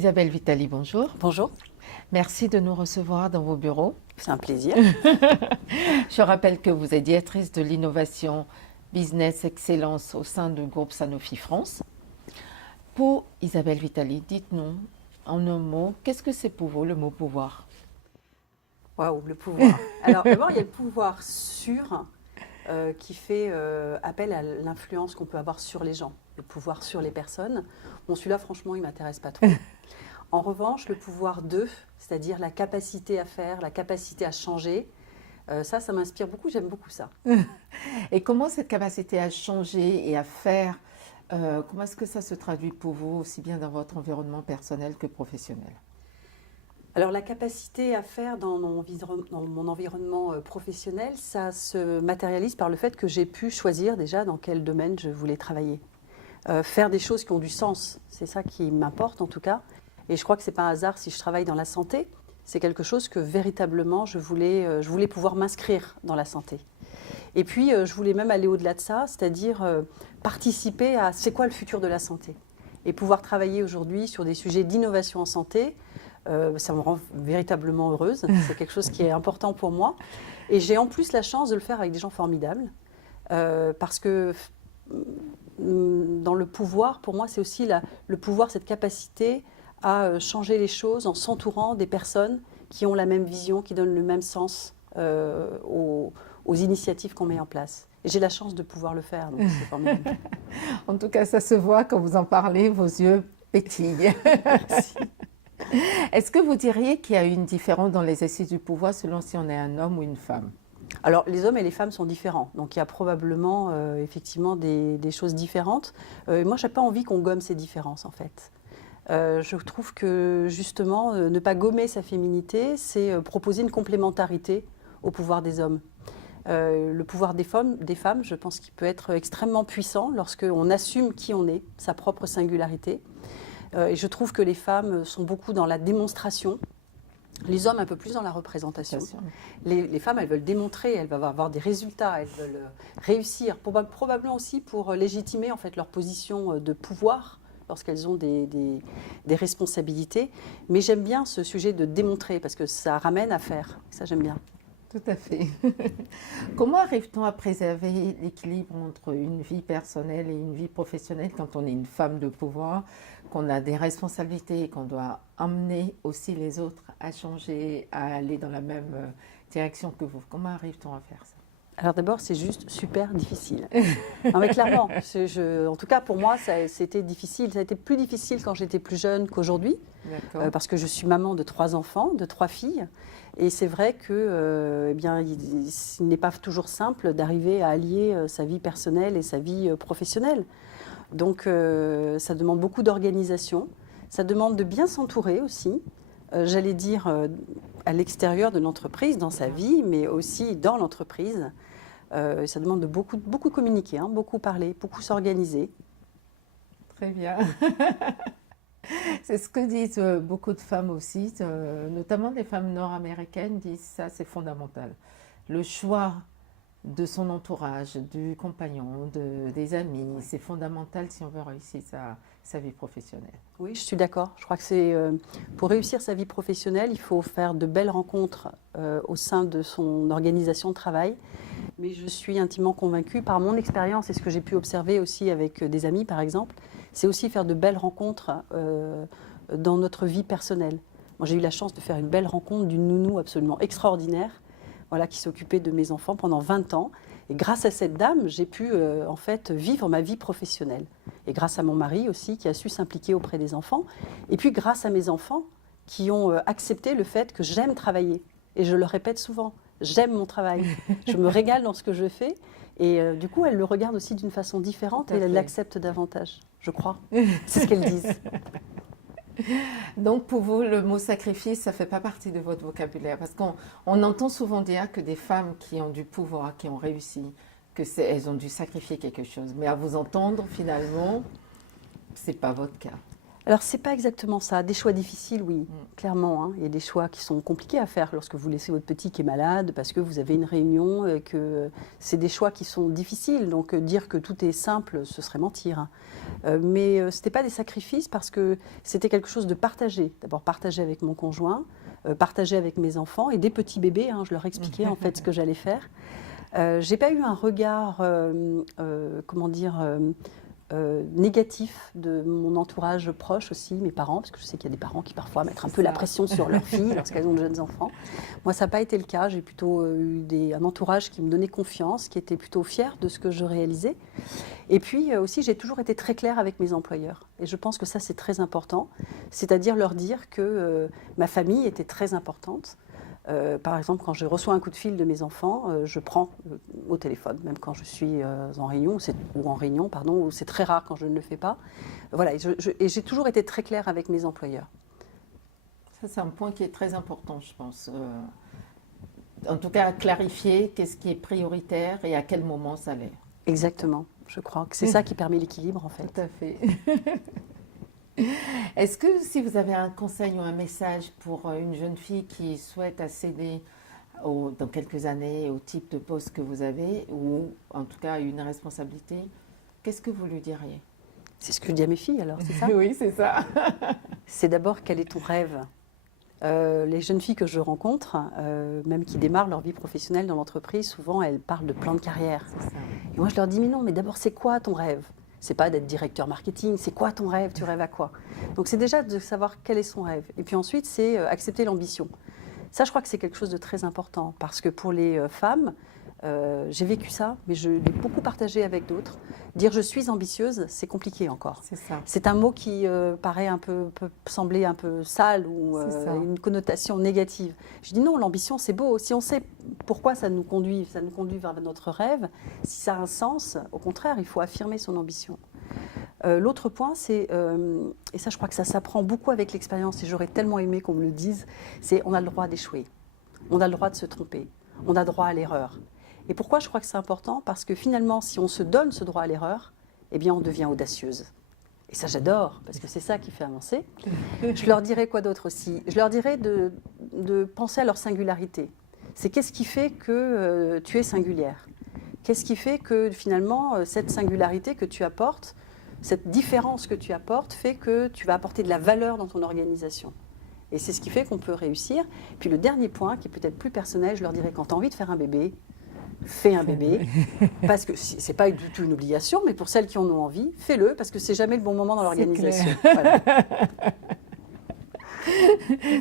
Isabelle Vitali, bonjour. Bonjour, Merci de nous recevoir dans vos bureaux. c'est un plaisir. Je rappelle que vous êtes directrice de l'innovation Business Excellence au sein du groupe Sanofi France. Pour Isabelle Vitali, dites-nous en un mot, qu'est-ce que c'est pour vous le mot pouvoir? Waouh, le pouvoir. Alors d'abord, il y a le pouvoir sûr qui fait appel à l'influence qu'on peut avoir sur les gens, le pouvoir sur les personnes. Bon, celui-là, franchement, il ne m'intéresse pas trop. En revanche, le pouvoir de, c'est-à-dire la capacité à faire, la capacité à changer, ça m'inspire beaucoup, j'aime beaucoup ça. Et comment cette capacité à changer et à faire, comment est-ce que ça se traduit pour vous, aussi bien dans votre environnement personnel que professionnel? Alors la capacité à faire dans mon environnement professionnel, ça se matérialise par le fait que j'ai pu choisir déjà dans quel domaine je voulais travailler. Faire des choses qui ont du sens, c'est ça qui m'importe en tout cas. Et je crois que ce n'est pas un hasard si je travaille dans la santé, c'est quelque chose que véritablement je voulais pouvoir m'inscrire dans la santé. Et puis je voulais même aller au-delà de ça, c'est-à-dire participer à c'est quoi le futur de la santé. Et pouvoir travailler aujourd'hui sur des sujets d'innovation en santé, ça me rend véritablement heureuse, c'est quelque chose qui est important pour moi. Et j'ai en plus la chance de le faire avec des gens formidables, parce que dans le pouvoir, pour moi, c'est aussi le pouvoir, cette capacité à changer les choses en s'entourant des personnes qui ont la même vision, qui donnent le même sens aux initiatives qu'on met en place. Et j'ai la chance de pouvoir le faire, donc c'est formidable. En tout cas, ça se voit quand vous en parlez, vos yeux pétillent. Merci. Est-ce que vous diriez qu'il y a une différence dans l'exercice du pouvoir selon si on est un homme ou une femme? Alors, les hommes et les femmes sont différents, donc il y a probablement effectivement des choses différentes. Moi, je n'ai pas envie qu'on gomme ces différences, en fait. Je trouve que, justement, ne pas gommer sa féminité, c'est proposer une complémentarité au pouvoir des hommes. Le pouvoir des femmes, je pense qu'il peut être extrêmement puissant lorsqu'on assume qui on est, sa propre singularité. Et je trouve que les femmes sont beaucoup dans la démonstration, les hommes un peu plus dans la représentation. Les femmes, elles veulent démontrer, elles veulent avoir des résultats, elles veulent réussir, probablement aussi pour légitimer en fait leur position de pouvoir lorsqu'elles ont des responsabilités. Mais j'aime bien ce sujet de démontrer parce que ça ramène à faire. Ça, j'aime bien. Tout à fait. Comment arrive-t-on à préserver l'équilibre entre une vie personnelle et une vie professionnelle quand on est une femme de pouvoir, qu'on a des responsabilités et qu'on doit emmener aussi les autres à changer, à aller dans la même direction que vous? Comment arrive-t-on à faire ça? Alors d'abord, c'est juste super difficile. Non mais clairement, en tout cas pour moi, c'était difficile. Ça a été plus difficile quand j'étais plus jeune qu'aujourd'hui, parce que je suis maman de 3 enfants, de 3 filles. Et c'est vrai que, eh bien, il n'est pas toujours simple d'arriver à allier sa vie personnelle et sa vie professionnelle. Donc ça demande beaucoup d'organisation, ça demande de bien s'entourer aussi. J'allais dire à l'extérieur de l'entreprise, dans sa vie, mais aussi dans l'entreprise. Ça demande de beaucoup communiquer, hein, beaucoup parler, beaucoup s'organiser. Très bien. C'est ce que disent beaucoup de femmes aussi, notamment des femmes nord-américaines disent ça, c'est fondamental. Le choix de son entourage, du compagnon, des amis, c'est fondamental si on veut réussir sa vie professionnelle. Oui, je suis d'accord. Je crois que c'est pour réussir sa vie professionnelle, il faut faire de belles rencontres au sein de son organisation de travail. Mais je suis intimement convaincue par mon expérience et ce que j'ai pu observer aussi avec des amis, par exemple, c'est aussi faire de belles rencontres dans notre vie personnelle. Moi, j'ai eu la chance de faire une belle rencontre d'une nounou absolument extraordinaire, voilà, qui s'occupait de mes enfants pendant 20 ans. Et grâce à cette dame, j'ai pu en fait vivre ma vie professionnelle. Et grâce à mon mari aussi, qui a su s'impliquer auprès des enfants. Et puis grâce à mes enfants, qui ont accepté le fait que j'aime travailler. Et je le répète souvent, j'aime mon travail. Je me régale dans ce que je fais. Et du coup, elles le regardent aussi d'une façon différente et elles l'acceptent davantage, je crois. C'est ce qu'elles disent. Donc pour vous, le mot sacrifice, ça ne fait pas partie de votre vocabulaire parce qu'on entend souvent dire que des femmes qui ont du pouvoir, qui ont réussi, elles ont dû sacrifier quelque chose. Mais à vous entendre, finalement, ce n'est pas votre cas. Alors, c'est pas exactement ça. Des choix difficiles, oui, Mm. clairement, hein. Il y a des choix qui sont compliqués à faire lorsque vous laissez votre petit qui est malade parce que vous avez une réunion, que c'est des choix qui sont difficiles. Donc, dire que tout est simple, ce serait mentir, hein. Mais ce n'était pas des sacrifices parce que c'était quelque chose de partagé. D'abord, partagé avec mon conjoint, partagé avec mes enfants et des petits bébés, hein. Je leur expliquais en fait ce que j'allais faire. J'ai pas eu un regard, comment dire, négatif de mon entourage proche aussi, mes parents, parce que je sais qu'il y a des parents qui parfois mettent un C'est peu la ça. pression sur leurs filles lorsqu'elles ont de jeunes enfants. Moi, ça n'a pas été le cas. J'ai plutôt eu un entourage qui me donnait confiance, qui était plutôt fier de ce que je réalisais. Et puis aussi, j'ai toujours été très claire avec mes employeurs. Et je pense que ça, c'est très important. C'est-à-dire leur dire que ma famille était très importante. Par exemple, quand je reçois un coup de fil de mes enfants, je prends au téléphone, même quand je suis en réunion, ou c'est très rare quand je ne le fais pas. Voilà, et j'ai toujours été très claire avec mes employeurs. Ça, c'est un point qui est très important, je pense. En tout cas, clarifier qu'est-ce qui est prioritaire et à quel moment ça l'est. Exactement, je crois que c'est ça qui permet l'équilibre en fait. Tout à fait. Est-ce que si vous avez un conseil ou un message pour une jeune fille qui souhaite accéder dans quelques années au type de poste que vous avez, ou en tout cas une responsabilité, qu'est-ce que vous lui diriez? C'est ce que je dis à mes filles alors, c'est ça? Oui, c'est ça. C'est d'abord quel est ton rêve? Les jeunes filles que je rencontre, même qui démarrent leur vie professionnelle dans l'entreprise, souvent elles parlent de plan de carrière. C'est ça. Et moi je leur dis mais non, mais d'abord c'est quoi ton rêve? C'est pas d'être directeur marketing, c'est quoi ton rêve? Tu rêves à quoi? Donc c'est déjà de savoir quel est son rêve. Et puis ensuite c'est accepter l'ambition. Ça je crois que c'est quelque chose de très important parce que pour les femmes, j'ai vécu ça, mais je l'ai beaucoup partagé avec d'autres. Dire je suis ambitieuse, c'est compliqué encore. C'est ça. C'est un mot qui peut sembler un peu sale ou C'est ça. une connotation négative. Je dis non, l'ambition c'est beau. Si on sait pourquoi ça nous conduit vers notre rêve, si ça a un sens, au contraire, il faut affirmer son ambition. L'autre point, c'est, et ça je crois que ça s'apprend beaucoup avec l'expérience, et j'aurais tellement aimé qu'on me le dise, c'est on a le droit d'échouer, on a le droit de se tromper, on a droit à l'erreur. Et pourquoi je crois que c'est important? Parce que finalement, si on se donne ce droit à l'erreur, eh bien on devient audacieuse. Et ça j'adore, parce que c'est ça qui fait avancer. Je leur dirais quoi d'autre aussi? Je leur dirais de penser à leur singularité. C'est qu'est-ce qui fait que tu es singulière? Qu'est-ce qui fait que finalement, cette singularité que tu apportes, cette différence que tu apportes, fait que tu vas apporter de la valeur dans ton organisation? Et c'est ce qui fait qu'on peut réussir. Puis le dernier point, qui est peut-être plus personnel, je leur dirais quand tu as envie de faire un bébé, fais un bébé, parce que c'est pas du tout une obligation, mais pour celles qui en ont envie, fais-le, parce que c'est jamais le bon moment dans l'organisation. Voilà.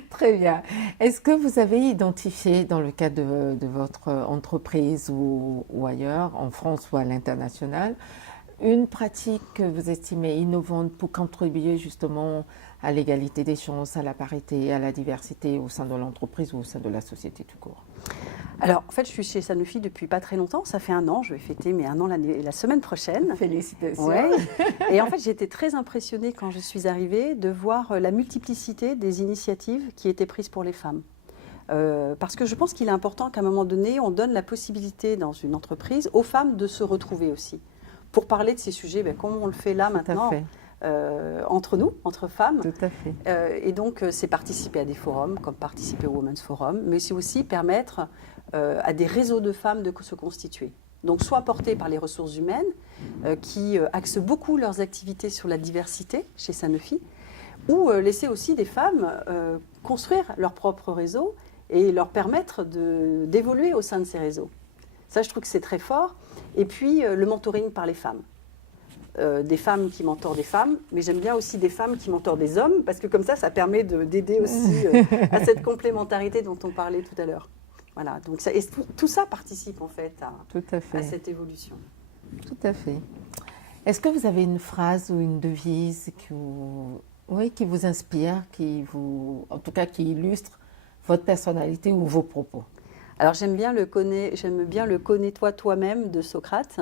Très bien. Est-ce que vous avez identifié dans le cadre de votre entreprise ou ailleurs, en France ou à l'international, une pratique que vous estimez innovante pour contribuer justement à l'égalité des chances, à la parité, à la diversité au sein de l'entreprise ou au sein de la société tout court? Alors, en fait, je suis chez Sanofi depuis pas très longtemps. Ça fait 1 an. Je vais fêter mes 1 an la semaine prochaine. Félicitations. Ouais. Et en fait, j'ai été très impressionnée quand je suis arrivée de voir la multiplicité des initiatives qui étaient prises pour les femmes. Parce que je pense qu'il est important qu'à un moment donné, on donne la possibilité dans une entreprise aux femmes de se retrouver aussi. Pour parler de ces sujets, comme on le fait là maintenant, entre nous, entre femmes. Tout à fait. Et donc, c'est participer à des forums, comme participer au Women's Forum, mais c'est aussi permettre à des réseaux de femmes de se constituer. Donc, soit portés par les ressources humaines, qui axent beaucoup leurs activités sur la diversité chez Sanofi, ou laisser aussi des femmes construire leur propre réseau et leur permettre d'évoluer au sein de ces réseaux. Ça, je trouve que c'est très fort. Et puis, le mentoring par les femmes. Des femmes qui mentorent des femmes, mais j'aime bien aussi des femmes qui mentorent des hommes, parce que comme ça permet d'aider aussi à cette complémentarité dont on parlait tout à l'heure. Voilà, donc tout ça participe en fait à cette évolution. Tout à fait. Est-ce que vous avez une phrase ou une devise qui vous inspire, en tout cas qui illustre votre personnalité ou vos propos? Alors j'aime bien le connais-toi toi-même de Socrate.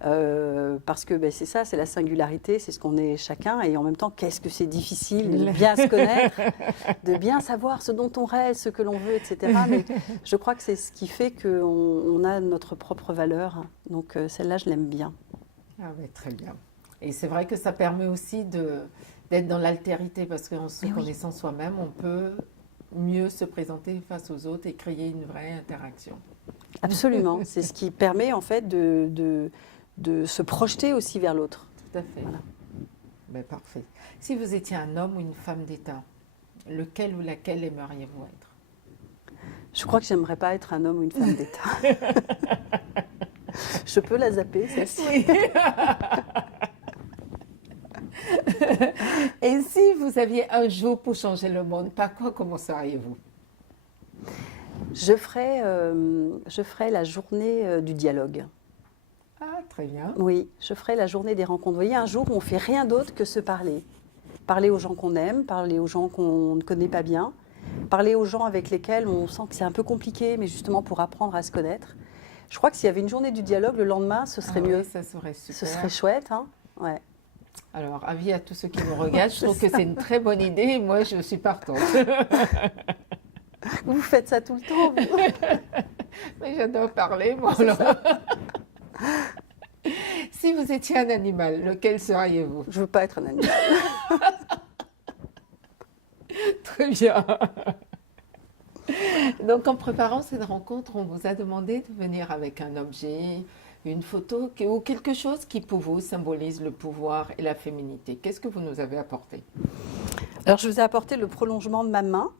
Parce que c'est ça, c'est la singularité, c'est ce qu'on est chacun, et en même temps, qu'est-ce que c'est difficile de bien se connaître, de bien savoir ce dont on rêve, ce que l'on veut, etc. Mais je crois que c'est ce qui fait qu'on a notre propre valeur, donc celle-là, je l'aime bien. Ah oui, très bien. Et c'est vrai que ça permet aussi d'être dans l'altérité, parce qu'en se Mais oui. connaissant soi-même, on peut mieux se présenter face aux autres et créer une vraie interaction. Absolument. C'est ce qui permet en fait de se projeter aussi vers l'autre. Tout à fait. Voilà. Ben, parfait. Si vous étiez un homme ou une femme d'État, lequel ou laquelle aimeriez-vous être? Je crois que j'aimerais pas être un homme ou une femme d'État. Je peux la zapper, celle-ci. Oui. Et si vous aviez un jour pour changer le monde, par quoi commenceriez-vous? Je ferai la journée du dialogue. Ah, très bien. Oui, je ferai la journée des rencontres. Vous voyez, un jour où on fait rien d'autre que se parler. Parler aux gens qu'on aime, parler aux gens qu'on ne connaît pas bien, parler aux gens avec lesquels on sent que c'est un peu compliqué, mais justement pour apprendre à se connaître. Je crois que s'il y avait une journée du dialogue le lendemain, ce serait Ah oui, mieux. ça serait super. Ce serait chouette, hein? Ouais. Alors, avis à tous ceux qui nous regardent, je trouve que c'est une très bonne idée et moi, je suis partante. Vous faites ça tout le temps, vous? Mais j'adore parler, moi. Alors. Si vous étiez un animal, lequel seriez-vous? Je veux pas être un animal. Très bien. Donc, en préparant cette rencontre, on vous a demandé de venir avec un objet, une photo ou quelque chose qui, pour vous, symbolise le pouvoir et la féminité. Qu'est-ce que vous nous avez apporté? Alors, je vous ai apporté le prolongement de ma main.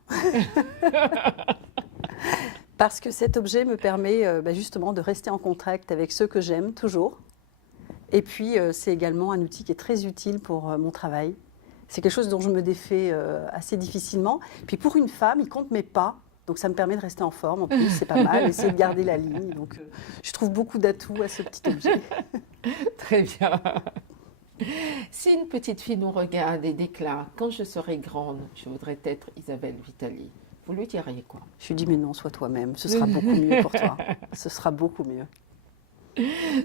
Parce que cet objet me permet justement de rester en contact avec ceux que j'aime toujours. Et puis, c'est également un outil qui est très utile pour mon travail. C'est quelque chose dont je me défais assez difficilement. Puis pour une femme, il compte mes pas. Donc ça me permet de rester en forme. En plus, c'est pas mal. Essayer de garder la ligne. Donc je trouve beaucoup d'atouts à ce petit objet. Très bien. Si une petite fille nous regarde et déclare « Quand je serai grande, je voudrais être Isabelle Vitali », vous lui diriez quoi? Je lui dis « Mais non, sois toi-même. Ce sera beaucoup mieux pour toi. Ce sera beaucoup mieux. »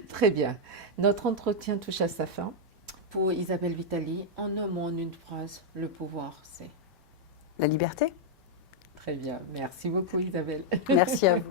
Très bien. Notre entretien touche à sa fin. Pour Isabelle Vitali, en un mot, en une phrase, le pouvoir, c'est? La liberté. Très bien. Merci beaucoup, Isabelle. Merci à vous.